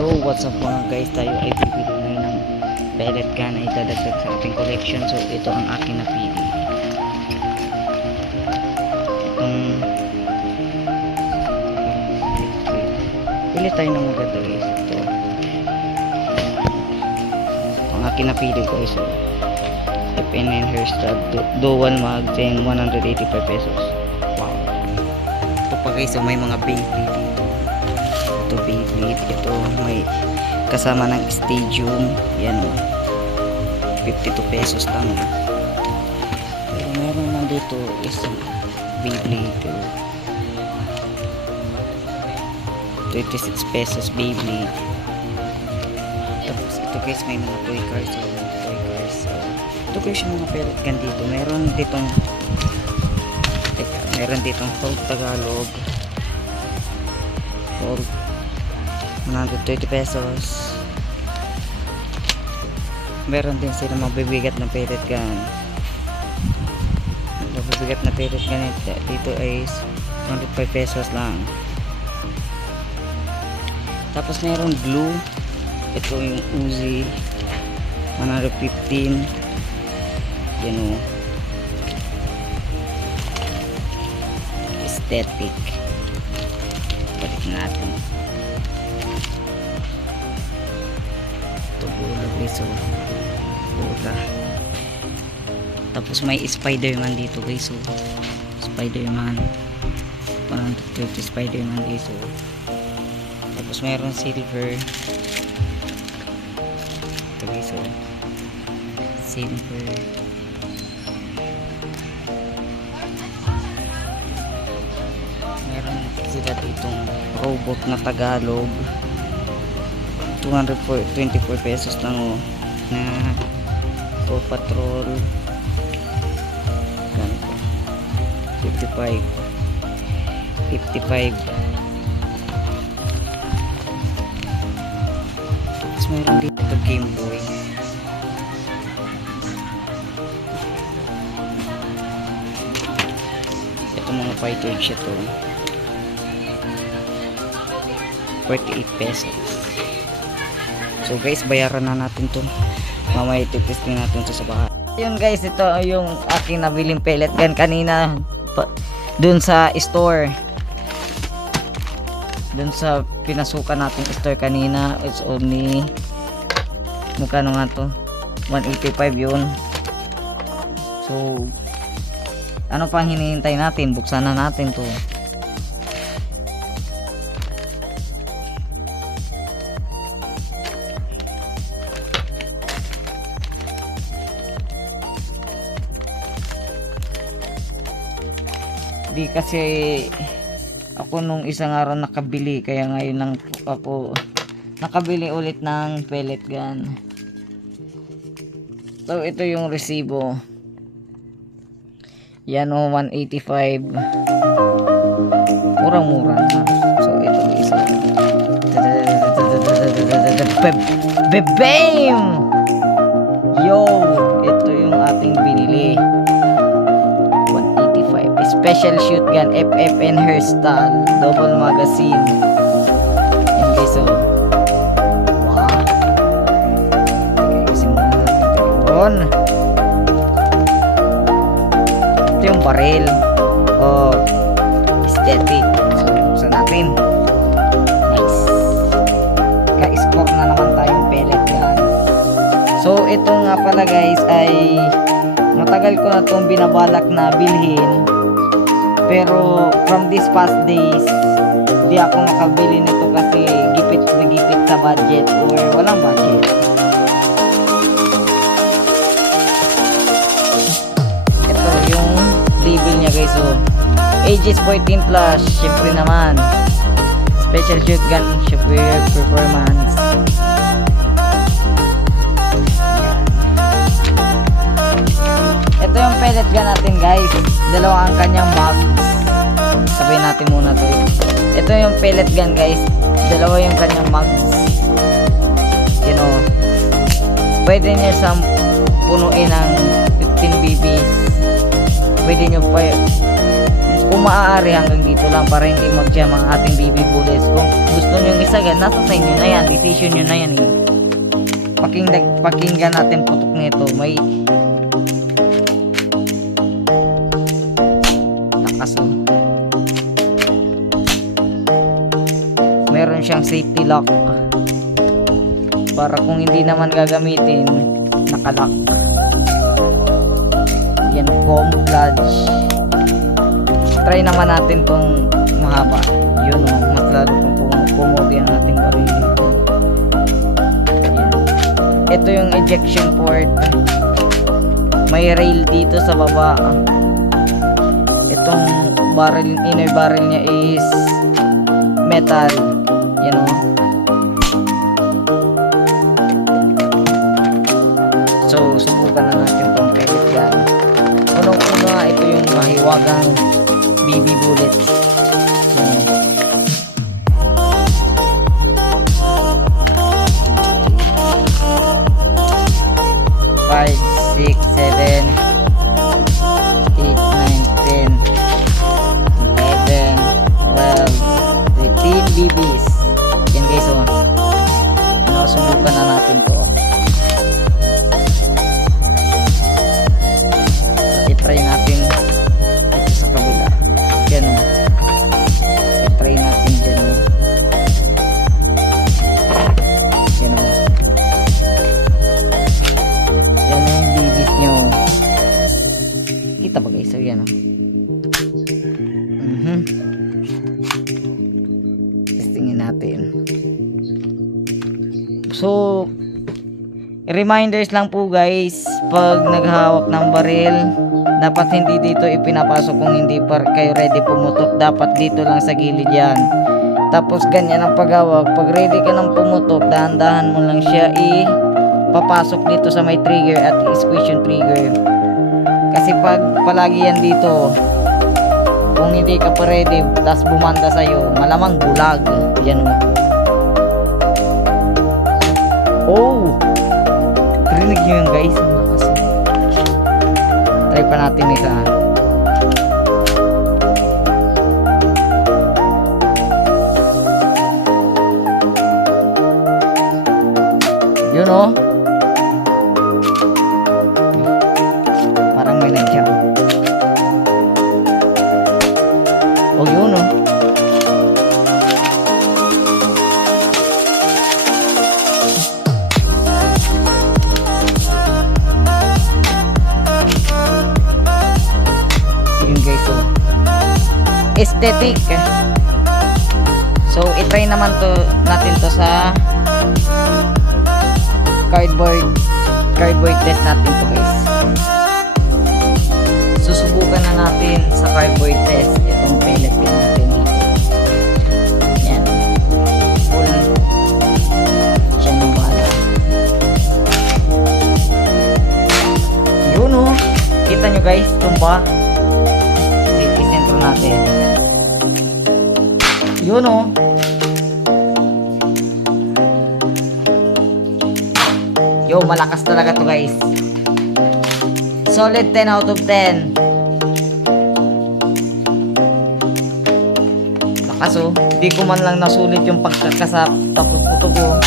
Yo, what's up mga guys, tayo ay bibili ngayon ng pellet gun na idadagdag sa ating collection. So ito ang aking napili. Pili tayo ng maganda guys. Ito ang aking napili guys. So FNN hairstyle dual mag 185 pesos. Wow. Ito pa guys, so may mga Beyblade dito. Ito Beyblade, ito may kasama ng stadium. Yan o, 52 pesos lang. Pero meron naman dito is Beyblade, 26 pesos Beyblade. Tapos ito guys, may mga toy cars. Ito guys yung mga pellet gun dito. Meron ditong Hulk Tagalog, Hulk 130 pesos. Meron din sila mabibigat na pellet gun. Mabibigat na pellet gun dito ay 25 pesos lang. Tapos meron glue. Ito yung Uzi 115. Yan o, aesthetic. Balik natin. Ito bola guys, so bola. Tapos may Spider-Man dito guys, so Spider-Man 130 Spider-Man guys, so. Tapos mayroon silver. Ito guys, so silver. Meron sila ditong robot na Tagalog 224 pesos lang o, na Paw Patrol. Ganito 55. Tapos meron dito Game Boy. Ito mga fighter siya to, 48 pesos. So guys, bayaran na natin to. Mamaya titesting natin to sa bahay. Yun guys, ito yung aking nabiling pellet gun kanina dun sa store. Dun sa pinasukan natin store kanina. It's only magkano nga to? 185 yun. So ano pang hinihintay natin? Buksan na natin to. Di kasi ako nung isang araw nakabili, kaya ngayon lang ako nakabili ulit ng pellet gun. So ito yung resibo. Yan o, 185. Murang-mura na. So ito isa. Bebam! Yo! Ito yung ating binili. Special shoot gun, FFN hairstyle, double magazine. Yan guys, so wow. Kasi muna natin ito yun. Ito yung barrel. Oh, aesthetic. So buksan natin. Nice. Ka-scope na naman tayong pellet gun. So ito nga pala guys ay matagal ko na itong binabalak na bilhin. Pero from these past days, hindi ako makabili nito kasi gipit na gipit sa budget or walang budget. Ito yung label niya guys. So, ages 14 plus, syempre naman. Special shotgun, superior performance. Ito yung pellet gun natin guys. Dalawa ang kanyang mags. Sabihin natin muna to. Ito yung pellet gun guys. Dalawa yung kanyang mags. You know, pwede nyo siyang punuin ng 15 BB. Pwede nyo pa kung maaari hanggang dito lang para hindi mag-jam ang ating BB bullets. Kung gusto nyo yung isagad, nasa sa inyo na yan, decision nyo na yan eh. Pakinggan natin putok nito. May takaso. Meron siyang safety lock para kung hindi naman gagamitin, nakalock. Yan, camouflage. Try naman natin kung mahaba. Yun o, mas lalo kung pumudi ang ating baril dito. Yan. Ito yung ejection port. May rail dito sa baba. Itong barrel, inner barrel niya is metal. Yan o. So, subukan na natin itong pellet gun. Unang-una, ito yung mahiwagang BB bullets. Yan. 5, 6, 7, 8, 9, 10, 11, 12, 13 BBs. Yan guys, oh. Subukan na natin to. I-try natin ito sa kabila. Yan o. I-try natin dyan o. Yan o. Yan o yung BBs nyo. Kita ba guys? So yan o. Testingin natin. So, reminders lang po guys, pag naghahawak ng baril, dapat hindi dito ipinapasok kung hindi pa kayo ready pumutok. Dapat dito lang sa gilid yan. Tapos ganyan ang paghawak. Pag ready ka ng pumutok, dahan-dahan mo lang siya papasok dito sa may trigger at i-squeeze yung trigger. Kasi pag palagi yan dito, kung hindi ka pa ready, tas bumanda sa'yo, malamang bulag. Yan o. Oh! Rinig nyo yun guys. Try pa natin isa. Yun oh. Parang may nag-jump. Oh yun oh. Aesthetic. So i-try naman natin to sa cardboard test natin to guys. Susubukan na natin sa cardboard test itong pellet gun natin dito. Yan. Full siya ng bala. Yun oh. Kita nyo guys, tumba. I-sentro natin. Yun o. Yo, malakas talaga to guys. Solid 10 out of 10. Lakas o. Di ko man lang nasulit yung pagkakasap. Tapos puto ko.